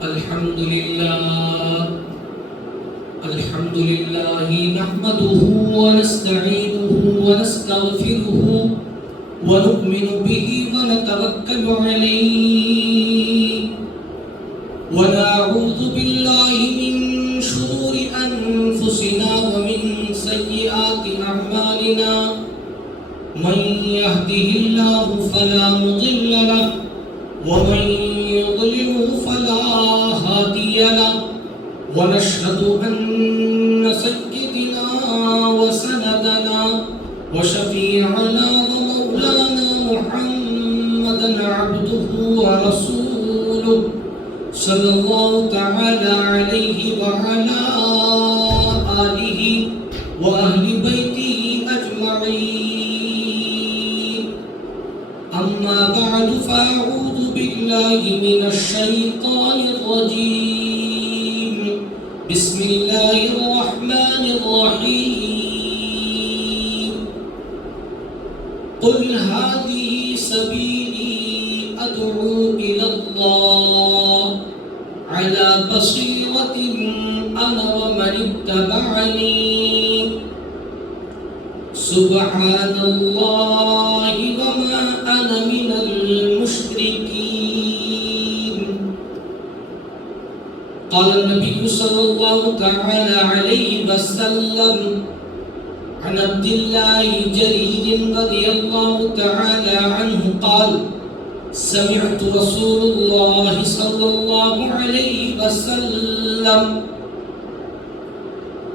الحمد لله نحمده ونستعينه ونستغفره ونؤمن به ونتوكل عليه ونعوذ بالله من شرور أنفسنا ومن سيئات أعمالنا من يهده الله فلا مضل له ومن يضلل فلا هادي له ونشهد أن سيدنا وسندنا وشفيعنا ومولانا محمدا عبده ورسوله صلى الله تعالى عليه وعلى آله وأهل بيته أجمعين. أما بعد فأعوذ بالله من الشيطان الرجيم. بسم الله الرحمن الرحيم. قل هذه سبيلي أدعو إلى الله على بصيرة أنا ومن اتبعني سبحان الله وما أنا من المشركين. قال النبي صلى الله تعالى عليه وسلم عن عبد الله جرير رضي الله تعالى عنه قال سمعت رسول الله صلى الله عليه وسلم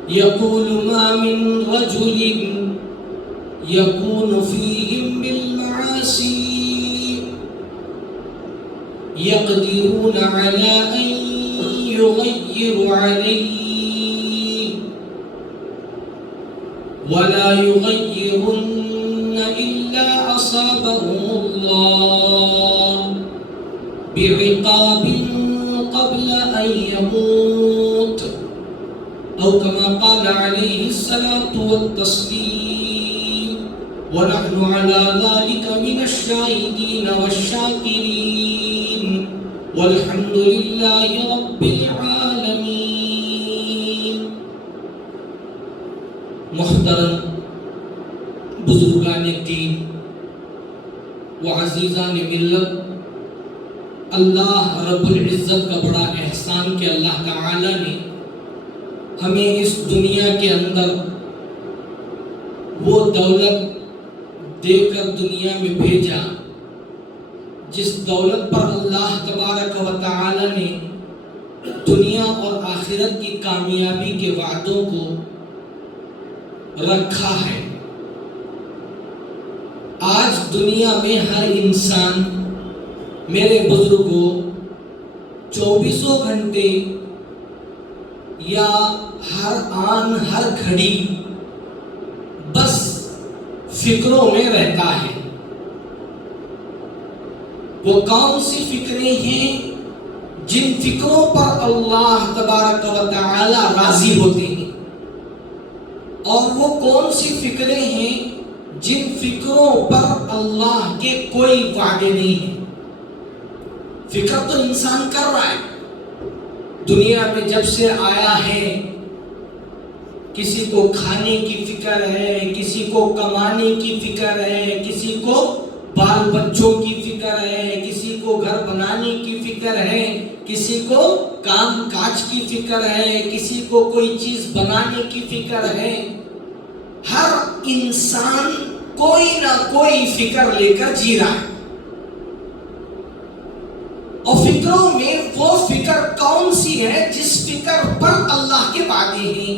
يقول ما من رجل يكون فيهم بالمعاصي يقدرون على أن يغيروا عليه ولا يغيرن إلا أصابهم الله بعقاب قبل أن يموت أو كما قال عليه الصلاة والتسليم. ونحن على ذلك من الشاهدين والشاكرين والحمد لله رب العالمين. محترم بزرگان دین و عزیزان ملت، اللہ رب العزت کا بڑا احسان کہ اللہ تعالی نے ہمیں اس دنیا کے اندر وہ دولت دے کر دنیا میں بھیجا جس دولت پر اللہ تبارک و تعالی نے دنیا اور آخرت کی کامیابی کے وعدوں کو رکھا ہے. آج دنیا میں ہر انسان، میرے بزرگوں، 24 گھنٹے یا ہر آن ہر گھڑی بس فکروں میں رہتا ہے. وہ کون سی فکریں ہیں جن فکروں پر اللہ تبارک و تعالی راضی ہوتے ہیں، اور وہ کون سی فکریں ہیں جن فکروں پر اللہ کے کوئی وعدے نہیں ہیں. فکر تو انسان کر رہا ہے. دنیا میں جب سے آیا ہے کسی کو کھانے کی فکر ہے، کسی کو کمانے کی فکر ہے، کسی کو بال بچوں کی فکر ہے، کسی کو گھر بنانے کی فکر ہے، کسی کو کام کاج کی فکر ہے، کسی کو کوئی چیز بنانے کی فکر ہے. ہر انسان کوئی نہ کوئی فکر لے کر جی رہا ہے. اور فکروں میں وہ فکر کون سی ہے جس فکر پر اللہ کے وعدے ہیں،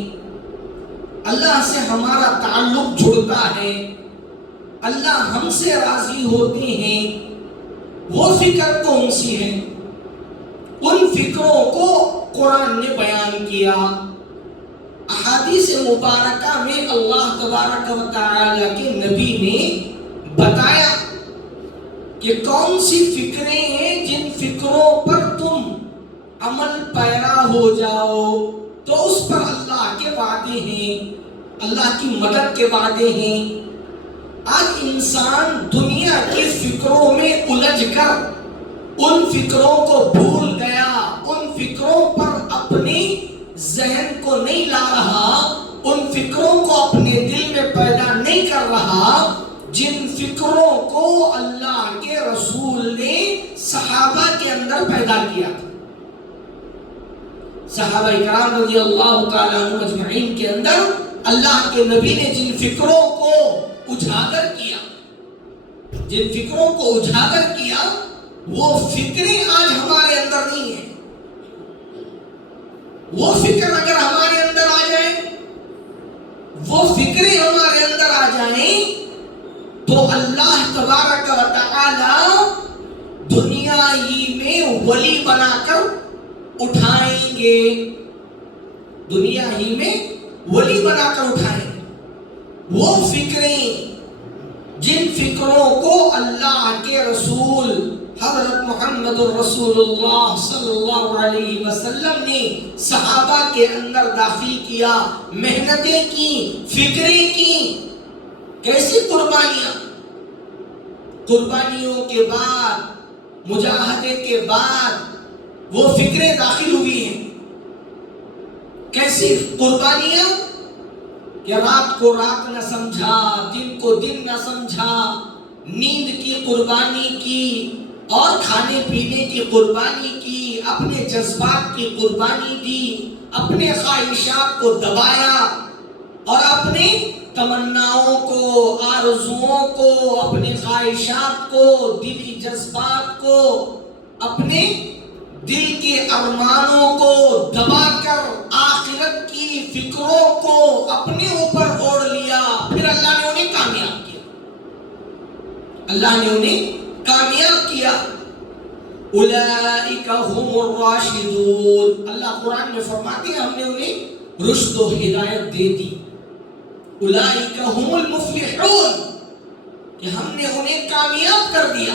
اللہ سے ہمارا تعلق جڑتا ہے، اللہ ہم سے راضی ہوتے ہیں. وہ فکر کون سی ہے؟ ان فکروں کو قرآن نے بیان کیا. احادیث مبارکہ میں اللہ تبارک و تعالی کے نبی نے بتایا کہ کون سی فکریں ہیں جن فکروں پر تم عمل پیرا ہو جاؤ تو اس پر اللہ کے وعدے ہیں، اللہ کی مدد کے وعدے ہیں. آج انسان دنیا کی فکروں میں الجھ کر ان فکروں کو بھول گیا، ان ذہن کو نہیں لا رہا، ان فکروں کو اپنے دل میں پیدا نہیں کر رہا جن فکروں کو اللہ کے رسول نے صحابہ کے اندر پیدا کیا تھا۔ صحابہ کرام رضی اللہ تعالیٰ عنہ اجمعین کے اندر اللہ کے نبی نے جن فکروں کو اجاگر کیا، جن فکروں کو اجاگر کیا، وہ فکریں آج ہمارے اندر نہیں ہیں۔ وہ فکر اگر ہمارے اندر آ جائیں، وہ فکریں ہمارے اندر آ جائیں تو اللہ تبارک و تعالی دنیا ہی میں ولی بنا کر اٹھائیں گے، دنیا ہی میں ولی بنا کر اٹھائیں گے۔ وہ فکریں جن فکروں کو اللہ کے رسول حضرت محمد الرسول اللہ صلی اللہ علیہ وسلم نے صحابہ کے اندر داخل کیا، محنتیں کی، فکریں کی، کیسی قربانیوں کے بعد، مجاہدے کے بعد وہ فکریں داخل ہوئی ہیں۔ کیسی قربانیاں کہ رات کو رات نہ سمجھا، دن کو دن نہ سمجھا، نیند کی قربانی کی اور کھانے پینے کی قربانی کی، اپنے جذبات کی قربانی دی، اپنے خواہشات کو دبایا اور اپنے تمناؤں کو، آرزوؤں کو، اپنے خواہشات کو، دلی جذبات کو، اپنے دل کے ارمانوں کو دبا کر آخرت کی فکروں کو اپنے اوپر اوڑھ لیا۔ پھر اللہ نے انہیں کامیاب کیا، اللہ نے انہیں کامیاب کیا۔ اولئک هم الراشدون، اللہ قرآن میں فرماتے ہیں ہم نے انہیں رشد و ہدایت دے دی۔ اولئک هم المفلحون، کہ ہم نے انہیں کامیاب کر دیا،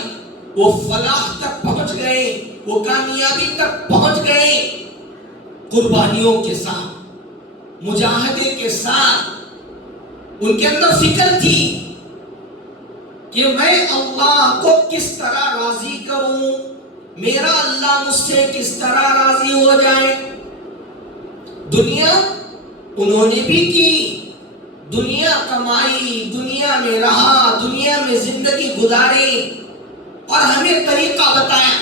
وہ فلاح تک پہنچ گئے، وہ کامیابی تک پہنچ گئے، قربانیوں کے ساتھ، مجاہدے کے ساتھ۔ ان کے اندر فکر تھی کہ میں اللہ کو کس طرح راضی کروں، میرا اللہ مجھ سے کس طرح راضی ہو جائے۔ دنیا انہوں نے بھی کی، دنیا کمائی، دنیا میں رہا، دنیا میں زندگی گزارے اور ہمیں طریقہ بتایا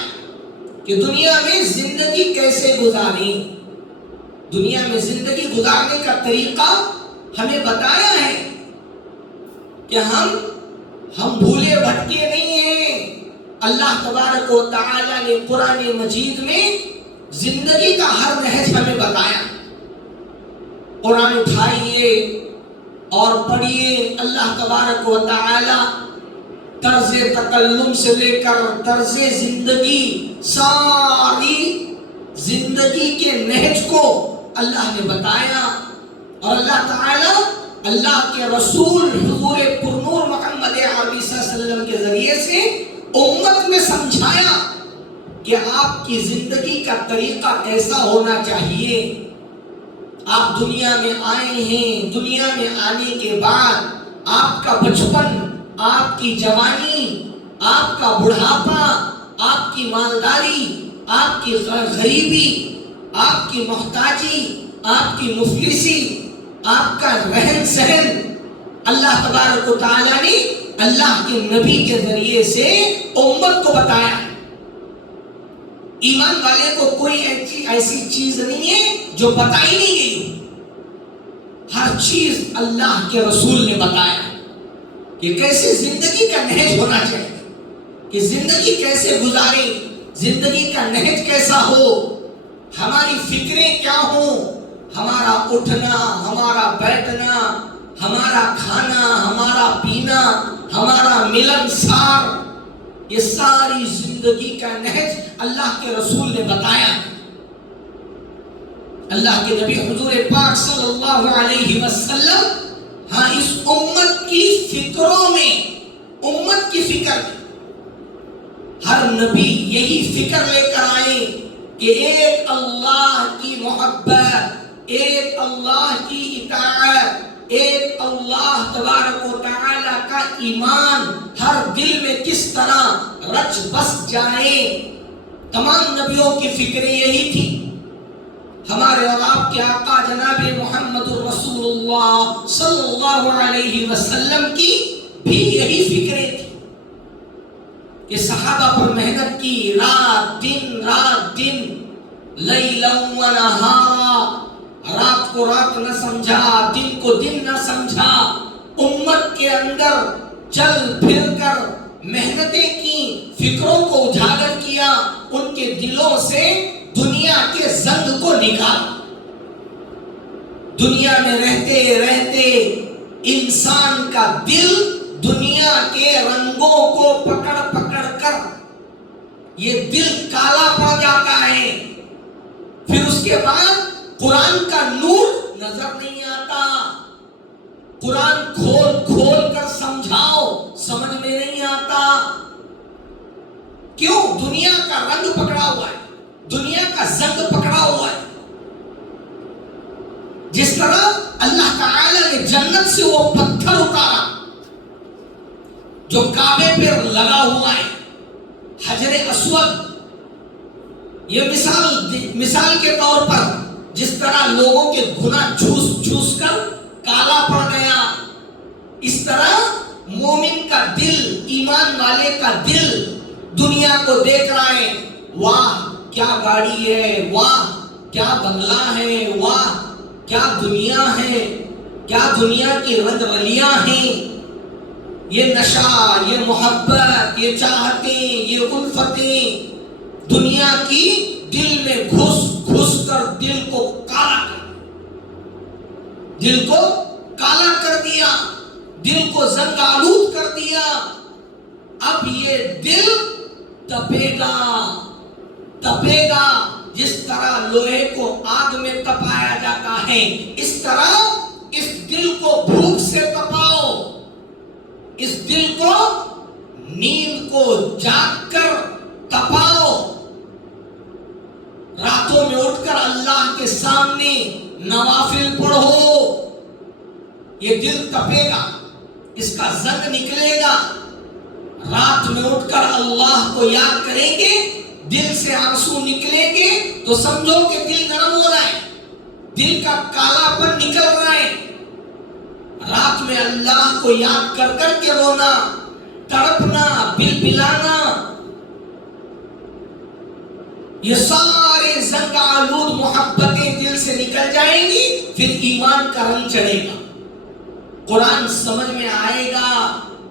کہ دنیا میں زندگی کیسے گزاریں، دنیا میں زندگی گزارنے کا طریقہ ہمیں بتایا ہے کہ ہم بھولے بھٹکے نہیں ہیں۔ اللہ تبارک و تعالی نے قرآن مجید میں زندگی کا ہر نہج ہمیں بتایا۔ قرآن اٹھائیے اور پڑھیے، اللہ تبارک و تعالی طرز تکلم سے لے کر طرز زندگی، ساری زندگی کے نہج کو اللہ نے بتایا، اور اللہ تعالی اللہ کے رسول حضور پرنور محمد عربی صلی اللہ علیہ وسلم کے ذریعے سے امت میں سمجھایا کہ آپ کی زندگی کا طریقہ کیسا ہونا چاہیے۔ آپ دنیا میں آئے ہیں، دنیا میں آنے کے بعد آپ کا بچپن، آپ کی جوانی، آپ کا بڑھاپا، آپ کی مالداری، آپ کی غریبی، آپ کی محتاجی، آپ کی مفلسی، آپ کا رہن سہن، اللہ تبارک و تعالیٰ نے اللہ کے نبی کے ذریعے سے امت کو بتایا۔ ایمان والے کو کوئی ایسی چیز نہیں ہے جو بتائی نہیں گئی، ہر چیز اللہ کے رسول نے بتایا کہ کیسے زندگی کا نہج ہونا چاہیے، کہ زندگی کیسے گزاریں، زندگی کا نہج کیسا ہو، ہماری فکریں کیا ہوں، ہمارا اٹھنا، ہمارا بیٹھنا، ہمارا کھانا، ہمارا پینا، ہمارا ملنسار، یہ ساری زندگی کا نہج اللہ کے رسول نے بتایا۔ اللہ کے نبی حضور پاک صلی اللہ علیہ وسلم اس امت کی فکروں میں، امت کی فکر میں ہر نبی یہی فکر لے کر آئے کہ ایک اللہ کی محبت، ایک اللہ کی اطاعت، ایک اللہ تبارک و تعالی کا ایمان ہر دل میں کس طرح رچ بس جائے۔ تمام نبیوں کی فکریں یہی تھی، ہمارے اور آپ کے آقا جناب محمد الرسول اللہ صلی اللہ علیہ وسلم کی بھی یہی فکریں تھی کہ صحابہ پر محنت کی، رات دن لیلا و نہارا، رات کو رات نہ سمجھا، دن کو دن نہ سمجھا، امت کے اندر چل پھر کر محنتیں کی، فکروں کو اجاگر کیا، ان کے دلوں سے دنیا کے زنگ کو نکالا۔ دنیا میں رہتے رہتے انسان کا دل دنیا کے رنگوں کو پکڑ کر یہ دل کالا پڑ جاتا ہے، پھر اس کے بعد قرآن کا نور نظر نہیں آتا، قرآن کھول کر سمجھاؤ سمجھ میں نہیں آتا۔ کیوں؟ دنیا کا رنگ پکڑا ہوا ہے، دنیا کا زنگ پکڑا ہوا ہے۔ جس طرح اللہ تعالی نے جنت سے وہ پتھر اتارا جو کعبے پر لگا ہوا ہے، حجر اسود، یہ مثال کے طور پر جس طرح لوگوں کے گناہ جھوس کر کالا پڑ گیا، اس طرح مومن کا دل، ایمان والے کا دل دنیا کو دیکھ رہا ہے، واہ کیا گاڑی ہے، واہ کیا بنگلہ ہے، واہ کیا دنیا ہے، کیا دنیا کی رنگ رلیاں ہیں، یہ نشہ، یہ محبت، یہ چاہتیں، یہ الفتیں دنیا کی دل میں گھس کر دل کو کالا کر دیا، دل کو زنگ آلود کر دیا۔ اب یہ دل تپے گا، جس طرح لوہے کو آگ میں تپایا جاتا ہے، اس طرح اس دل کو بھوک سے تپاؤ، اس دل کو نیند کو جاگ کر تپاؤ، راتوں میں اٹھ کر اللہ کے سامنے نوافل پڑھو، یہ دل تپے گا، اس کا زنگ نکلے گا۔ رات میں اٹھ کر اللہ کو یاد کریں گے، دل سے آنسو نکلیں گے تو سمجھو کہ دل نرم ہو رہا ہے، دل کا کالا پن نکل رہا ہے۔ رات میں اللہ کو یاد کر کے رونا، تڑپنا، بلبلانا، یہ سارے زنگ آلود محبتیں دل سے نکل جائیں گی، پھر ایمان کا رنگ چڑھے گا، قرآن سمجھ میں آئے گا،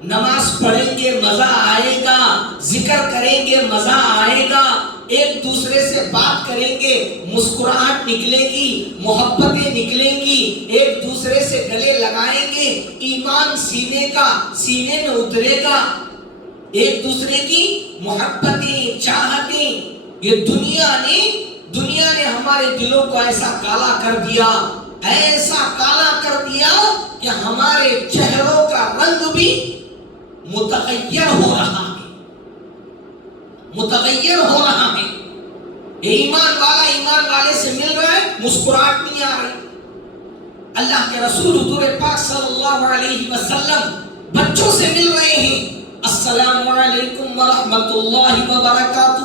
نماز پڑھیں گے مزہ آئے گا، ذکر کریں گے مزہ آئے گا، ایک دوسرے سے بات کریں گے مسکراہٹ نکلے گی، محبتیں نکلیں گی، ایک دوسرے سے گلے لگائیں گے، ایمان سینے میں اترے گا، ایک دوسرے کی محبتیں، چاہتیں، یہ دنیا نے ہمارے دلوں کو ایسا کالا کر دیا، ایسا کالا کر دیا کہ ہمارے چہروں کا رنگ بھی متغیر ہو رہا ہے۔ ایمان والے سے مل رہا ہے، مسکراہٹ نہیں آ رہی۔ اللہ کے رسول حضور پاک صلی اللہ علیہ وسلم بچوں سے مل رہے ہیں، السلام علیکم ورحمۃ اللہ وبرکاتہ۔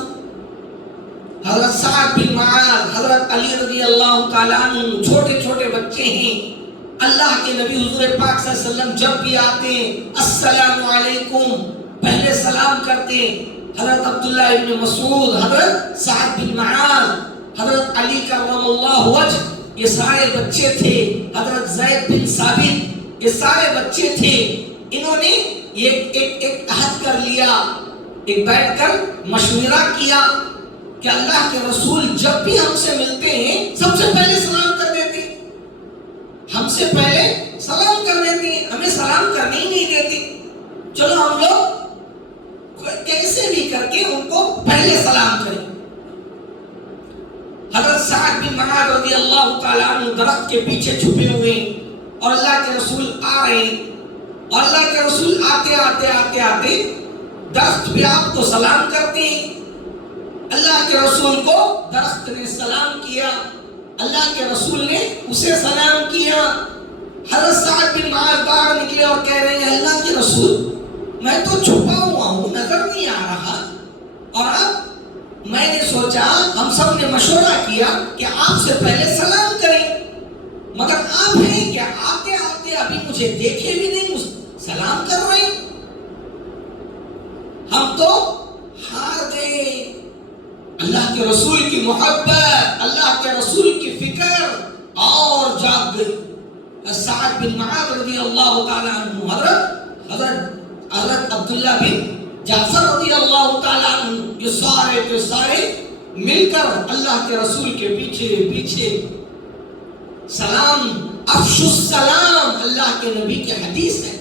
حضرت سعد بن معاذ، حضرت علی رضی اللہ تعالیٰ عنہ، چھوٹے بچے ہیں، اللہ کے نبی حضور پاک صلی اللہ علیہ وسلم جب بھی آتے ہیں السلام علیکم پہلے سلام کرتے۔ حضرت عبداللہ ابن مسعود، حضرت سعد بن معاذ، حضرت علی کرم اللہ وجہ، یہ سارے بچے تھے، حضرت زید بن ثابت، یہ سارے بچے تھے۔ انہوں نے ایک عہد کر لیا، ایک بیٹھ کر مشورہ کیا کہ اللہ کے رسول جب بھی ہم سے ملتے ہیں سب سے پہلے سلام کر دیتے، ہم سے پہلے سلام کر دیتے ہیں، ہمیں سلام کرنے ہی نہیں دیتے، چلو ہم لوگ کیسے بھی کر کے ان کو پہلے سلام کریں۔ حضرت سعد بن معاذ رضی اللہ تعالیٰ عنہ درخت کے پیچھے چھپے ہوئے اور اللہ کے رسول آ رہے ہیں، اور اللہ کے رسول آتے درخت پہ آپ کو سلام کرتے ہیں۔ اللہ کے رسول کو درخت نے سلام کیا، اللہ کے رسول نے اسے سلام کیا۔ حضرت سعد بن معاذ باہر نکلے اور کہہ رہے ہیں اللہ کے رسول میں تو چھپا ہوا ہوں، نظر نہیں آ رہا، اور اب میں نے سوچا ہم سب نے مشورہ کیا کہ آپ سے پہلے سلام کریں، مگر آپ ہیں کہ آتے آتے ابھی مجھے دیکھے بھی نہیں سلام کر رہے ہیں۔ ہم تو ہار گئے۔ اللہ کے رسول کی محبت، اللہ کے رسول کی فکر اور جاگ گئی۔ سعد بن معاذ رضی اللہ تعالیٰ عنہ، حضرت عبداللہ بن جعفر رضی اللہ تعالیٰ عنہ، یہ سارے کے سارے مل کر اللہ کے رسول کے پیچھے پیچھے سلام، افشوا السلام، اللہ کے نبی کی حدیث ہے،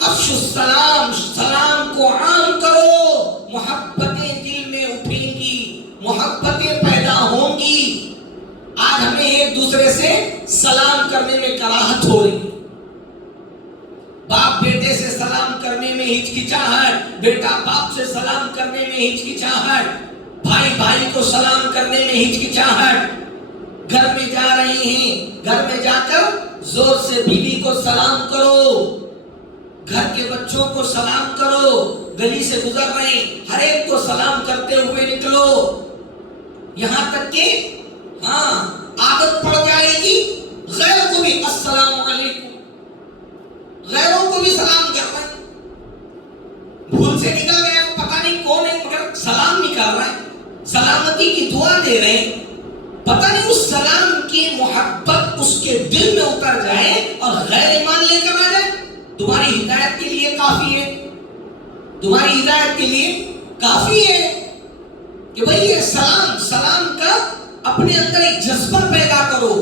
افشوا السلام، سلام کو عام کرو، محبتیں دل میں اٹھیں گی، محبتیں پیدا ہوں گی۔ آج ہمیں ایک دوسرے سے سلام کرنے میں کراہت ہو رہی ہے، باپ بیٹے سے سلام کرنے میں ہچکچاہٹ، بیٹا باپ سے سلام کرنے میں ہچکچاہٹ، بھائی بھائی کو سلام کرنے میں ہچکچاہٹ۔ گھر میں جا رہے ہیں، گھر میں جا کر زور سے بیوی کو سلام کرو، گھر کے بچوں کو سلام کرو، گلی سے گزر رہے ہیں ہر ایک کو سلام کرتے ہوئے نکلو، یہاں تک کہ عادت پڑ جائے گی غیر کو بھی السلام علیکم، غیروں کو بھی سلام کر رہے ہیں، بھول سے نکل گیا پتہ نہیں کون ہے مگر سلام نکال رہا ہے، سلامتی کی دعا دے رہے ہیں، پتہ نہیں اس سلام کی محبت اس کے دل میں اتر جائے اور غیر ایمان لے کر آ جائے، تمہاری ہدایت کے لیے کافی ہے، تمہاری ہدایت کے لیے کافی ہے کہ بھئی یہ سلام کا اپنے اندر ایک جذبہ پیدا کرو،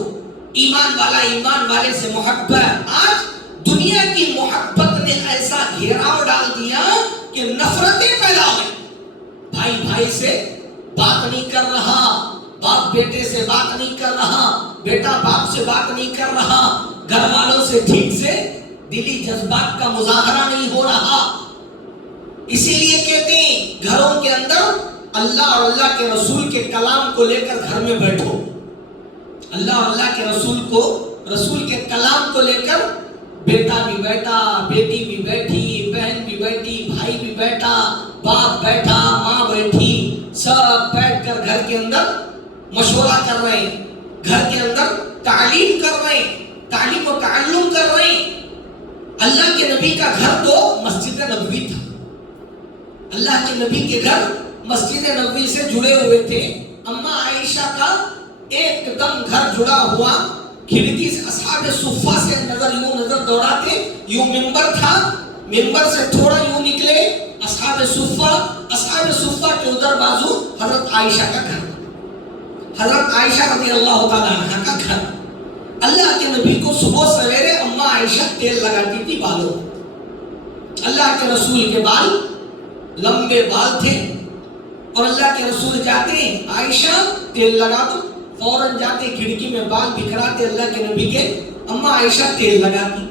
ایمان والا ایمان والے سے محبت۔ آج دنیا کی محبت نے ایسا گھیراؤ ڈال دیا کہ نفرتیں پیدا ہوئی، بھائی بھائی سے بات نہیں کر رہا، باپ بیٹے سے بات نہیں کر رہا، بیٹا باپ سے بات نہیں کر رہا، گھر والوں سے ٹھیک سے دلی جذبات کا مظاہرہ نہیں ہو رہا۔ اسی لیے کہتے ہیں گھروں کے اندر اللہ اور اللہ کے رسول کے کلام کو لے کر گھر میں بیٹھو، اللہ اور اللہ کے رسول کے کلام کو لے کر بیٹا بھی بیٹھا، بیٹی بھی بیٹھی، بہن بھی بیٹھی، بھائی بھی بیٹھا، باپ بیٹھا، ماں بیٹھی، سب بیٹھ کر گھر کے اندر مشورہ کر رہے ہیں، گھر کے اندر تعلیم کر رہے ہیں، تعلیم و تعلم کر رہے ہیں۔ اللہ کے نبی کا گھر تو مسجد نبوی تھا، اللہ کے نبی کے گھر مسجد نبوی سے جڑے ہوئے تھے۔ اما عائشہ کا ایک دم گھر جڑا ہوا، کھڑکی سے اصحاب صفہ سے نظر دوڑاتے، یوں منبر تھا، منبر سے تھوڑا یوں نکلے اصحاب صفہ کے ادھر بازو حضرت عائشہ کا گھر، حضرت عائشہ رضی اللہ تعالیٰ عنہ کا گھر۔ اللہ کے نبی کو صبح سویرے اما عائشہ تیل لگاتی تھی بالوں، اللہ کے رسول کے بال لمبے بال تھے، اور اللہ کے رسول جاتے ہیں عائشہ تیل لگا دو، فوراً جاتے کھڑکی میں بال بکھراتے اللہ کے نبی کے، اما عائشہ تیل لگاتی،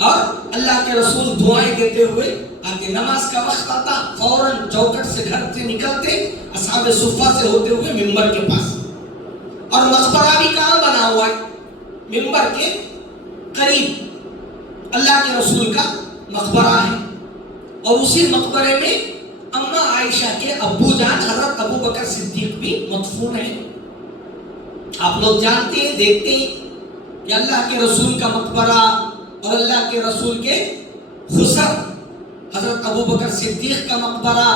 اور اللہ کے رسول دعائیں دیتے ہوئے آگے نماز کا وقت آتا، فوراً چوکھٹ سے گھر سے نکلتے اصحاب صفہ سے ہوتے ہوئے منبر کے پاس، اور مقبرہ بھی کہاں بنا ہوا ہے؟ منبر کے قریب اللہ کے رسول کا مقبرہ ہے، اور اسی مقبرے میں اما عائشہ کے ابو جان حضرت ابو بکر صدیق بھی مدفون ہیں۔ آپ لوگ جانتے ہیں، دیکھتے ہیں کہ اللہ کے رسول کا مقبرہ اور اللہ کے رسول کے خسر حضرت ابو بکر صدیق کا مقبرہ،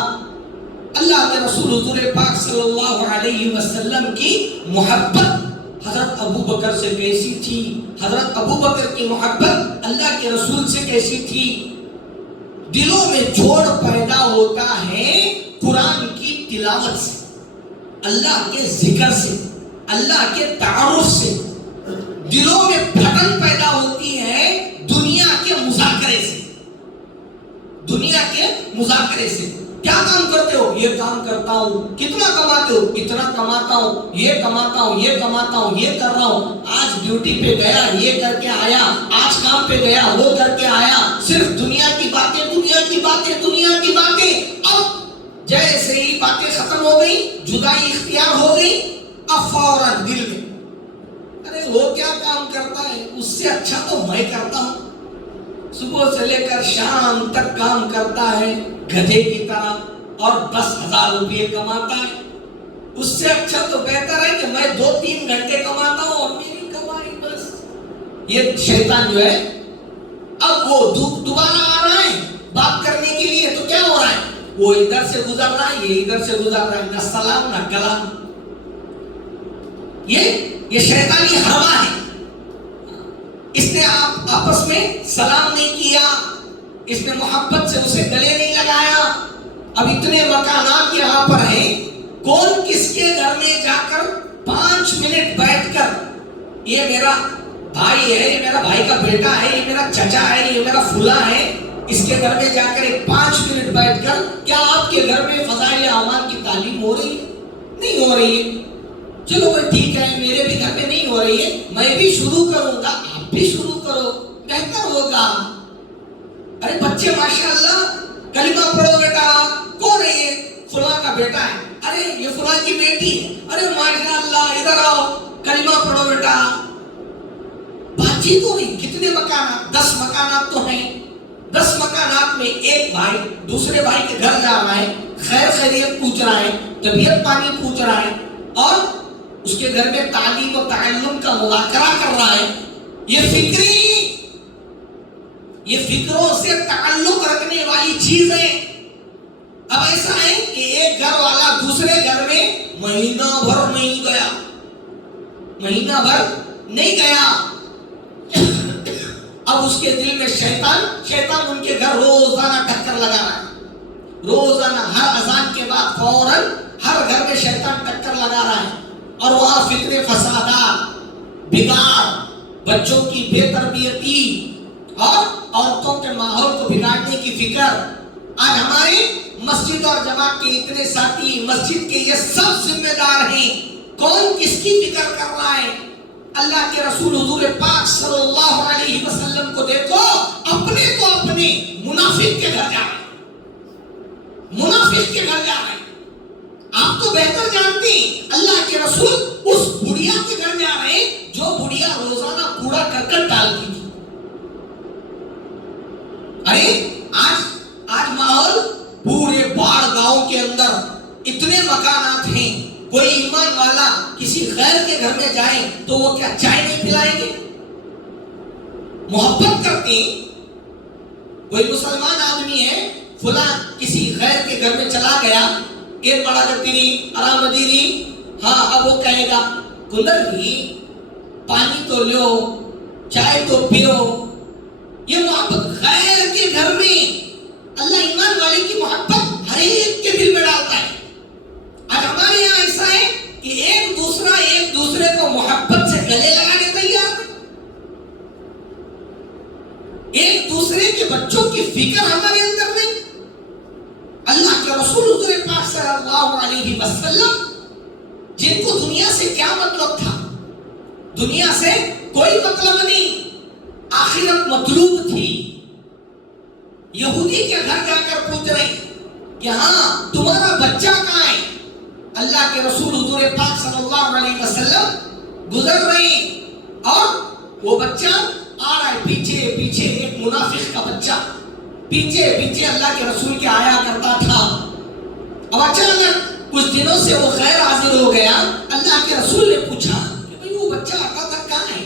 اللہ کے رسول حضور پاک صلی اللہ علیہ وسلم کی محبت حضرت ابو بکر سے کیسی تھی، حضرت ابو بکر کی محبت اللہ کے رسول سے کیسی تھی۔ دلوں میں جوڑ پیدا ہوتا ہے قرآن کی تلاوت سے، اللہ کے ذکر سے، اللہ کے تعارف سے، دلوں میں پھٹن پیدا ہوتی ہے دنیا کے مذاکرے سے، دنیا کے مذاکرے سے۔ کیا کام کرتے ہو؟ یہ کام کرتا ہوں۔ کتنا کماتے ہو؟ اتنا کماتا ہوں، یہ کماتا ہوں، یہ کماتا ہوں، یہ کر رہا ہوں، آج ڈیوٹی پہ گیا یہ کر کے آیا، آج کام پہ گیا وہ کر کے آیا، صرف دنیا کی باتیں، دنیا کی باتیں، دنیا کی باتیں۔ اب جیسے ہی باتیں ختم ہو گئی، جدائی اختیار ہو گئی، اب فوراً دل میں ارے وہ کیا کام کرتا ہے، اس سے اچھا تو میں کرتا ہوں۔ صبح سے لے کر شام تک کام کرتا ہے گدھے کی طرح اور 10,000 روپے کماتا ہے، اس سے اچھا تو بہتر ہے کہ میں 2-3 گھنٹے کماتا ہوں اور میری کمائی بس. یہ شیطان جو ہے اب وہ دوبارہ آ رہا ہے بات کرنے کے لیے. تو کیا ہو رہا ہے؟ وہ ادھر سے گزر رہا ہے, یہ ادھر سے گزر رہا ہے, نہ سلام نہ کلام. یہ شیطانی ہوا ہے. اس نے آپ آپس میں سلام نہیں کیا, اس نے محبت سے اسے گلے نہیں لگایا. اب اتنے مکانات یہاں پر ہیں, کون کس کے گھر میں جا کر 5 منٹ بیٹھ کر یہ میرا بھائی ہے, یہ میرا بھائی کا بیٹا ہے, یہ میرا چچا ہے, یہ میرا فلاں ہے, اس کے گھر میں جا کر ایک 5 منٹ بیٹھ کر کیا آپ کے گھر میں فضائل اعمال کی تعلیم ہو رہی ہے؟ نہیں ہو رہی ہے. چلو بھائی ٹھیک ہے, میرے بھی گھر میں نہیں ہو رہی ہے, میں بھی شروع کروں گا, آپ بھی شروع کرو, بہتر ہوگا. ارے بچے ماشاءاللہ کلمہ پڑھو بیٹا, کون ہے یہ؟ فلاں کا بیٹا ہے. ارے یہ فلاں کی بیٹی ہے. ارے ماشاءاللہ ادھر آؤ کلمہ پڑھو بیٹا. بات چیت ہو رہی. کتنے مکانات؟ 10 مکانات تو ہیں. 10 مکانات میں ایک بھائی دوسرے بھائی کے گھر جا رہا ہے, خیر خیریت پوچھ رہا ہے, طبیعت پانی پوچھ رہا ہے, اور اس کے گھر میں تعلیم و تعلم کا مذاکرہ کر رہا ہے. یہ فکروں سے تعلق رکھنے والی چیز ہے. اب ایسا ہے کہ ایک گھر والا دوسرے گھر میں مہینہ بھر نہیں گیا, مہینہ بھر نہیں گیا. اب اس کے دل میں شیطان ان کے گھر روزانہ ٹکر لگا رہا ہے. روزانہ ہر اذان کے بعد فوراً ہر گھر میں شیطان ٹکر لگا رہا ہے, اور وہاں فتنے فسادات, بگاڑ, بچوں کی بے تربیتی اور عورتوں کے ماحول کو بگاڑنے کی فکر. آج ہمارے مسجد اور جماعت کے اتنے ساتھی مسجد کے یہ سب ذمہ دار ہیں. کون کس کی فکر کر رہا ہے؟ اللہ کے رسول حضور پاک صلی اللہ علیہ وسلم کو دیکھو, اپنے تو اپنے منافق کے گھر جا رہے ہیں, منافق کے گھر جا رہے ہیں. آپ تو بہتر جانتے ہیں, اللہ کے رسول اس بڑھیا کے گھر جا رہے ہیں جو بڑھیا روزانہ کوڑا کرکٹ ڈالتی تھی. ارے آج ماحول پورے باڑ گاؤں کے اندر اتنے مکانات ہیں, کوئی ایمان والا کسی غیر کے گھر میں جائے تو وہ کیا چائے نہیں پلائیں گے؟ محبت کرتے ہیں. کوئی مسلمان آدمی ہے, فلاں کسی غیر کے گھر میں چلا گیا, ایک بڑا گتری آرامدیری, ہاں اب وہ کہے گا کندر بھی پانی تو لو, چائے تو پیو. یہ محبت غیر کے گھر میں. اللہ ایمان والے کی محبت ہر ایک کے دل میں ڈالتا ہے. آج ہمارے یہاں ایسا ہے کہ ایک دوسرے کو محبت سے گلے لگانے تیار ہے. ایک دوسرے کے بچوں کی فکر ہمارے اندر نہیں. اللہ کے رسول حضور پاک صلی اللہ علیہ وسلم جن کو دنیا سے کیا مطلب تھا, دنیا سے کوئی مطلب نہیں, آخرت مطلوب تھی. یہودی کے گھر جا کر پوچھ رہے کہ ہاں تمہارا بچہ کہاں ہے؟ اللہ کے رسول حضور پاک صلی اللہ علیہ وسلم گزر رہے اور وہ بچہ آ رہا ہے پیچھے ایک منافق کا بچہ پیچھے اللہ کے رسول کے آیا کرتا تھا. اب اچانک کچھ دنوں سے وہ غیر حاضر ہو گیا. اللہ کے رسول نے پوچھا کہ بھئی وہ بچہ آتا تھا کہاں ہے؟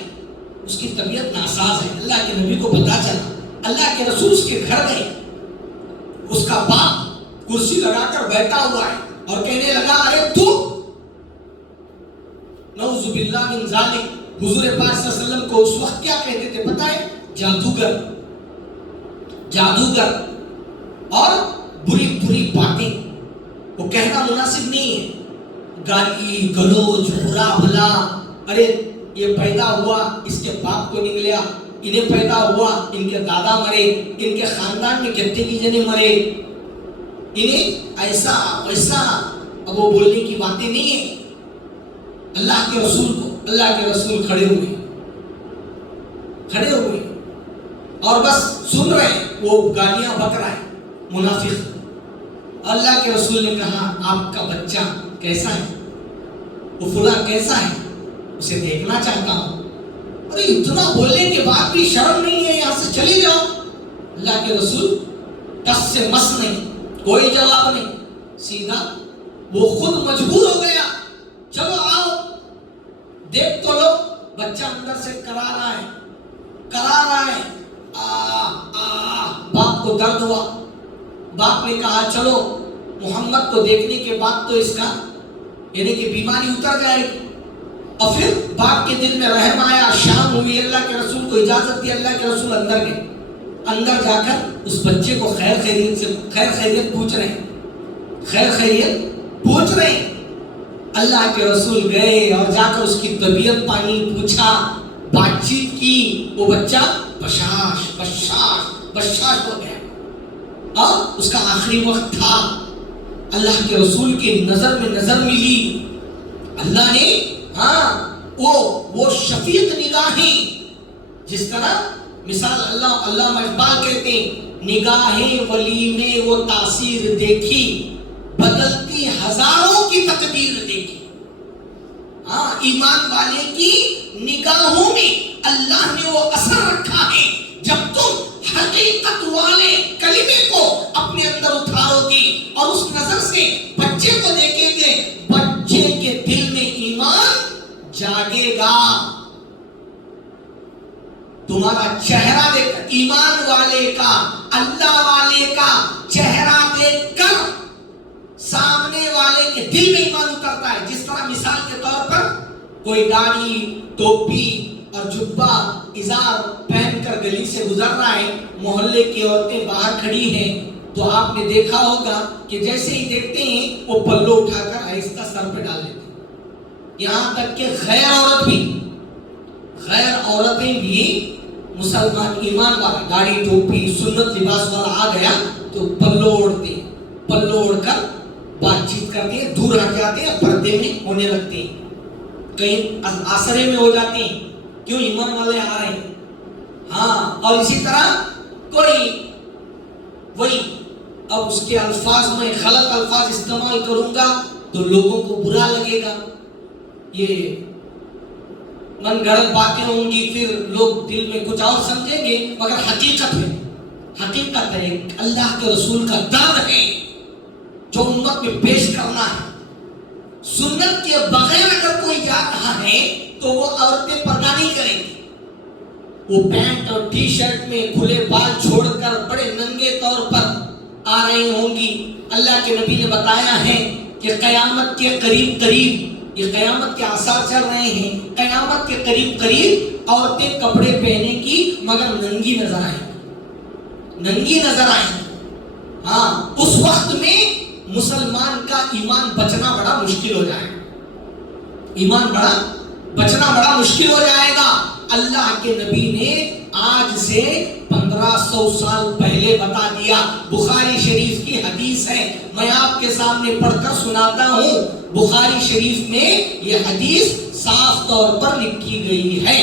اس کی طبیعت ناساز ہے. اللہ کے نبی کو پتا چلا, اللہ کے رسول اس کے گھر گئے. اس کا باپ کرسی لگا کر بیٹھا ہوا ہے اور کہنے لگا ارے تو نعوذ باللہ من ذالک. حضور پاک صلی اللہ علیہ وسلم کو اس وقت کیا کہتے تھے پتہ ہے؟ جادوگر اور بری باتیں. وہ کہنا مناسب نہیں ہے. گالی گلوچ برا بھلا, ارے یہ پیدا ہوا اس کے باپ کو نکلیا, انہیں پیدا ہوا ان کے دادا مرے, ان کے خاندان میں کتنے جنے مرے, انہیں ایسا ویسا. اب وہ بولنے کی باتیں نہیں ہیں. اللہ کے رسول کھڑے ہوئے اور بس سن رہے ہیں. وہ گالیاں بک رہا ہے منافق. اللہ کے رسول نے کہا آپ کا بچہ کیسا ہے؟ وہ فلاں کیسا ہے؟ اسے دیکھنا چاہتا ہوں. ارے اتنا بولنے کے بعد بھی شرم نہیں ہے, یہاں سے چلی جاؤ. اللہ کے رسول ٹس سے مس نہیں, کوئی جواب نہیں. سیدھا وہ خود مجبور ہو گیا دیکھ تو لو بچہ اندر سے کرا رہا ہے باپ کو درد ہوا، باپ نے کہا چلو محمد کو دیکھنے کے بعد تو اس کا یعنی کہ بیماری اتر جائے گی. اور پھر باپ کے دل میں رحم آیا، شام ہوئی، اللہ کے رسول کو اجازت دی، اللہ کے رسول اندر گئے. اندر جا کر اس بچے کو خیر خیریت پوچھ رہے ہیں. اللہ کے رسول گئے اور جا کر اس کی طبیعت پانی پوچھا، بات چیت کی. وہ بچہ بشاش ہو گیا اور اس کا آخری وقت تھا. اللہ کے رسول کی نظر میں نظر ملی. اللہ نے وہ شفیق نگاہیں، جس طرح مثال اللہ اقبال کہتے ہیں نگاہیں ولی میں وہ تاثیر دیکھی، بدلتی ہزاروں کی تقدیر دیکھی. ایمان والے کی نگاہوں میں اللہ نے وہ اثر رکھا ہے. جب تم حقیقت والے کلمے کو اپنے اندر اتارو گے اور اس نظر سے بچے کو دیکھیں گے، بچے کے دل میں ایمان جاگے گا. تمہارا چہرہ دیکھ کر، ایمان والے کا، اللہ والے کا چہرہ دیکھ کر سامنے والے کے دل میں ایمان اترتا ہے. جس طرح مثال کے طور پر کوئی داڑھی، ٹوپی اور جبہ ازار پہن کر گلی سے گزر رہا ہے، محلے کی عورتیں باہر کھڑی ہیں، تو آپ نے دیکھا ہوگا کہ جیسے ہی دیکھتے ہیں وہ پلو اٹھا کر آہستہ سر پہ ڈال دیتے ہیں. یہاں تک کہ غیر عورتیں بھی مسلمان ایمان والا داڑھی ٹوپی سنت لباس والا آ گیا تو پلو اوڑھ کر بات چیت کرتے ہیں، دور ہٹ جاتے ہیں، پردے میں ہونے لگتے ہیں، کہیں آسرے میں ہو جاتے ہیں. کیوں؟ ایمان والے آ رہے ہیں. اور اسی طرح کوئی وہی اب اس کے الفاظ میں غلط الفاظ استعمال کروں گا تو لوگوں کو برا لگے گا، یہ من گھڑت باتیں ہوں گی، پھر لوگ دل میں کچھ اور سمجھیں گے، مگر حقیقت ہے اللہ کے رسول کا درد ہے جو امت میں پیش کرنا ہے. سنت کے بغیر اگر کوئی جا رہا ہے تو وہ عورتیں پردہ نہیں کریں گی. وہ پینٹ اور ٹی شرٹ میں کھلے بال چھوڑ کر بڑے ننگے طور پر آ رہی ہوں گی. اللہ کے نبی نے بتایا ہے کہ قیامت کے قریب یہ قیامت کے آثار چل رہے ہیں، قیامت کے قریب عورتیں کپڑے پہنے کی مگر ننگی نظر آئیں. اس وقت میں مسلمان کا ایمان بچنا بڑا مشکل ہو جائے گا. بچنا بڑا مشکل ہو جائے گا. اللہ کے نبی نے آج سے 1500 سال پہلے بتا دیا. بخاری شریف کی حدیث ہے، میں آپ کے سامنے پڑھ کر سناتا ہوں. بخاری شریف میں یہ حدیث صاف طور پر لکھی گئی ہے.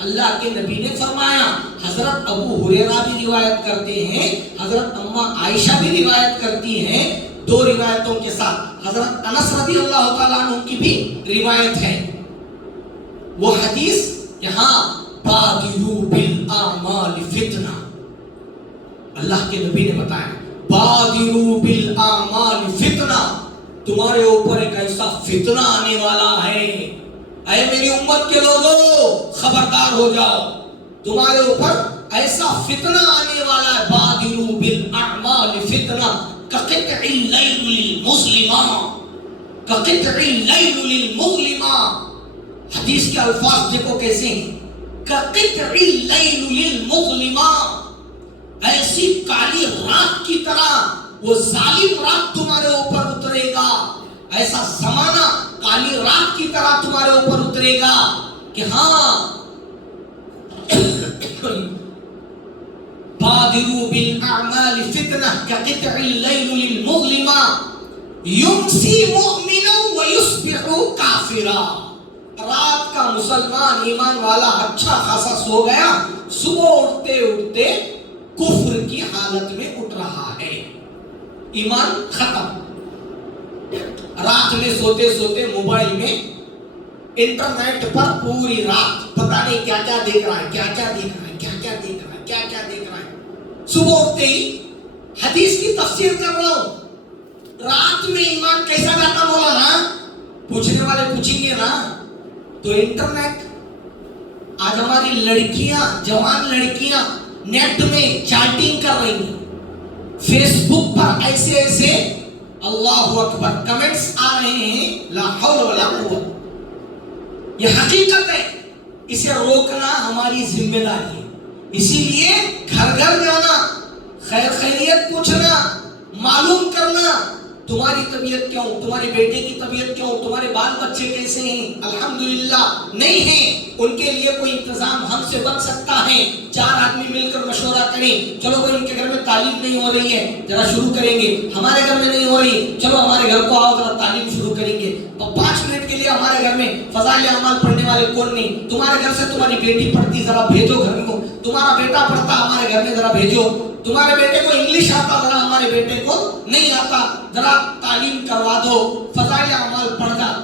اللہ کے نبی نے فرمایا، حضرت ابو ہریرہ بھی روایت کرتے ہیں، حضرت اماں عائشہ بھی روایت کرتی ہیں، 2 روایتوں کے ساتھ حضرت انس رضی اللہ تعالیٰ عنہ کی بھی روایت ہے. وہ حدیث یہاں بادروا بالاعمال فتنہ، اللہ کے نبی نے بتایا بادروا بالاعمال فتنہ، تمہارے اوپر ایک ایسا فتنہ آنے والا ہے. اے میری امت کے لوگوں خبردار ہو جاؤ، تمہارے اوپر ایسا فتنہ آنے والا ہے. بادروا بالاعمال فتنہ کقطع اللیل للمظلمہ. حدیث کے الفاظ دیکھو کیسے ہیں، کقطع اللیل للمظلمہ، ایسی کالی رات کی طرح وہ ظالم رات تمہارے اوپر اترے گا. ایسا زمانہ کالی رات کی طرح تمہارے اوپر اترے گا کہ بادروا بالاعمال فتنہ کقطع اللیل للمظلمہ یمسی مؤمنا ویصبح کافرا. رات کا مسلمان ایمان والا اچھا خاصا سو گیا، صبح اٹھتے کفر کی حالت میں اٹھ رہا ہے، ایمان ختم. رات میں سوتے موبائل میں انٹرنیٹ پر پوری رات پتہ نہیں کیا دیکھ رہا ہے. صبح اٹھتے ہی حدیث کی تفسیر کر رہا ہوں، رات میں ایمان کیسا جاتا مولانا؟ پوچھنے والے پوچھیں گے نا، تو انٹرنیٹ، آج ہماری لڑکیاں، جوان لڑکیاں نیٹ میں چیٹنگ کر رہی ہیں، فیس بک پر ایسے ایسے اللہ اکبر کمنٹس آ رہے ہیں، لا حول ولا قوت. یہ حقیقت ہے، اسے روکنا ہماری ذمہ داری ہے. اسی لیے گھر گھر جانا، خیر خیریت پوچھنا، معلوم کرنا تمہاری طبیعت کیوں، تمہارے بیٹے کی طبیعت کیوں، تمہارے بال بچے کیسے ہیں، الحمدللہ نہیں ہیں، ان کے لیے کوئی انتظام ہم سے بن سکتا ہے. 4 آدمی مل کر مشورہ کریں، چلو بھائی ان کے گھر میں تعلیم نہیں ہو رہی ہے، ذرا شروع کریں گے. ہمارے گھر میں نہیں ہو رہی، چلو ہمارے گھر کو آؤ، ذرا تعلیم شروع کریں گے. 5 منٹ کے لیے ہمارے گھر میں فضائل اعمال پڑھنے والے کون نہیں، تمہارے گھر سے تمہاری بیٹی پڑھتی، ذرا بھیجو گھر کو. تمہارا بیٹا پڑھتا، ہمارے گھر میں ذرا بھیجو. تمہارے بیٹے کو انگلش آتا، ذرا ہمارے بیٹے کو نہیں آتا، ذرا تعلیم کروا دو. فضائل اعمال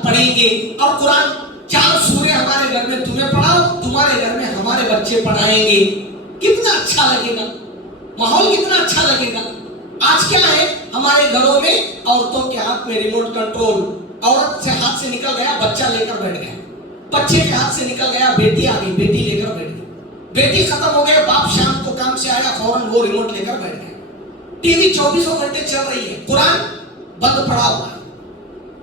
پڑھیں گے، اور قرآن 4 سورے ہمارے گھر میں تمہیں پڑھاؤ، تمہارے گھر میں ہمارے بچے پڑھائیں گے. کتنا اچھا لگے گا، ماحول کتنا اچھا لگے گا. آج کیا ہے، ہمارے گھروں میں عورتوں کے ہاتھ میں ریموٹ کنٹرول، عورت سے ہاتھ سے نکل گیا بچہ لے کر بیٹھ گیا، بچے کے ہاتھ سے نکل گیا بیٹی آ گئی، بیٹی لے کر بیٹھ گئی، بیٹی ختم ہو گئے، باپ شام کو کام سے آیا فوراً وہ ریموٹ لے کر بیٹھ گیا. ٹی وی 24 گھنٹے چل رہی ہے، قرآن بند پڑا ہوا ہے.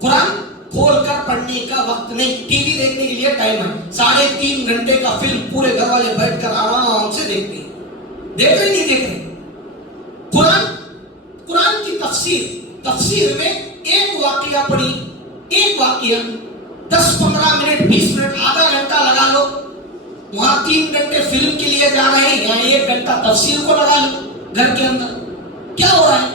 قرآن کھول کر پڑھنے کا وقت نہیں، ٹی وی دیکھنے کے لیے ٹائم ہے. 3.5 گھنٹے کا فلم پورے گھر والے بیٹھ کر آرام سے دیکھتے ہیں. دیکھ رہے نہیں دیکھ رہے. قرآن کی تفسیر میں ایک واقعہ پڑھی، ایک واقعہ 10-15 منٹ 20 منٹ آدھا گھنٹہ لگا لو. وہاں 3 گھنٹے فلم کے لیے جا رہے ہیں، یہاں 1 گھنٹہ تفسیر کو لگا لو. گھر کے اندر کیا ہو رہا ہے،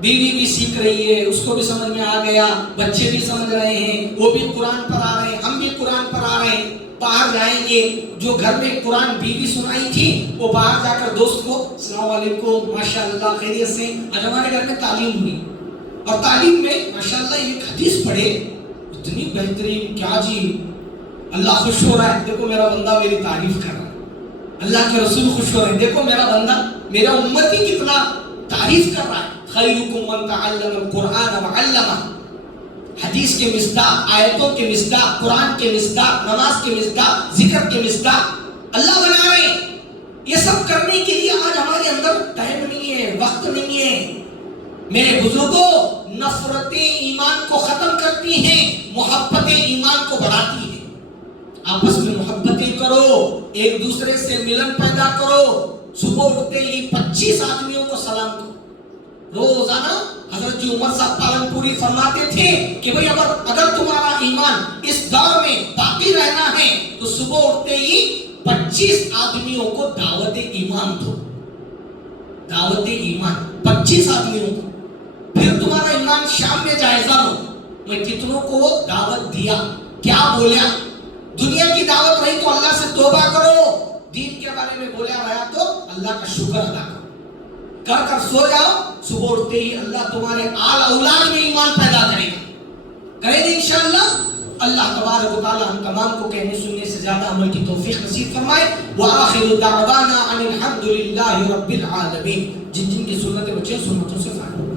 بیوی بھی سیکھ رہی ہے، اس کو بھی سمجھ میں آ گیا، بچے بھی سمجھ رہے ہیں، وہ بھی قرآن پر آ رہے ہیں، ہم بھی قرآن پر آ رہے ہیں. باہر جائیں گے، جو گھر میں قرآن بیوی سنائی تھی وہ باہر جا کر دوست کو السلام علیکم ماشاءاللہ خیریت سے. آج ہمارے گھر میں تعلیم ہوئی، اور تعلیم میں ماشاءاللہ ایک حدیث پڑھے، اتنی بہترین، کیا جی اللہ خوش ہو رہا ہے، دیکھو میرا بندہ میری تعریف کر رہا ہے. اللہ کے رسول خوش ہو رہے ہیں، دیکھو میرا بندہ، میرا امتی کتنا تعریف کر رہا ہے. خیرکم من تعلم القرآن وعلمہ. حدیث کے مصداق، آیتوں کے مصداق، قرآن کے مصداق، نماز کے مصداق، ذکر کے مصداق اللہ بنا رہے ہیں. یہ سب کرنے کے لیے آج ہمارے اندر ٹائم نہیں ہے، وقت نہیں ہے. میرے بزرگوں، نفرتیں ایمان کو ختم کرتی ہیں، محبتیں ایمان کو بڑھاتی ہیں. آپس میں محبتیں کرو، ایک دوسرے سے ملن پیدا کرو. صبح اٹھتے ہی 25 آدمیوں کو سلام کرو. روزانہ حضرت عمر صاحب پالن پوری فرماتے تھے کہ بھئی اگر تمہارا ایمان اس دور میں باقی رہنا ہے تو صبح اٹھتے ہی 25 آدمیوں کو دعوت ایمان دو. دعوت ایمان 25 آدمیوں کو. پھر تمہارا ایمان شام میں جائزہ لو، میں کتنوں کو دعوت دیا، کیا بولیا. دنیا کی دعوت رہی تو اللہ سے توبہ کرو، دین کے بارے میں بولیا رہا تو اللہ کا شکر ادا کرو. کر کر سو جاؤ، صبح اٹھتے ہی اللہ تمہارے آل اولاد میں ایمان پیدا کرے گا. کرے گا انشاءاللہ. اللہ تبارک و تعالی ہم تمام کو کہنے سننے سے زیادہ عمل کی توفیق نصیب فرمائے. وآخر دعوانا ان الحمد للہ رب العالمین. جن کی سنتیں بچے سنتوں سے فائدہ.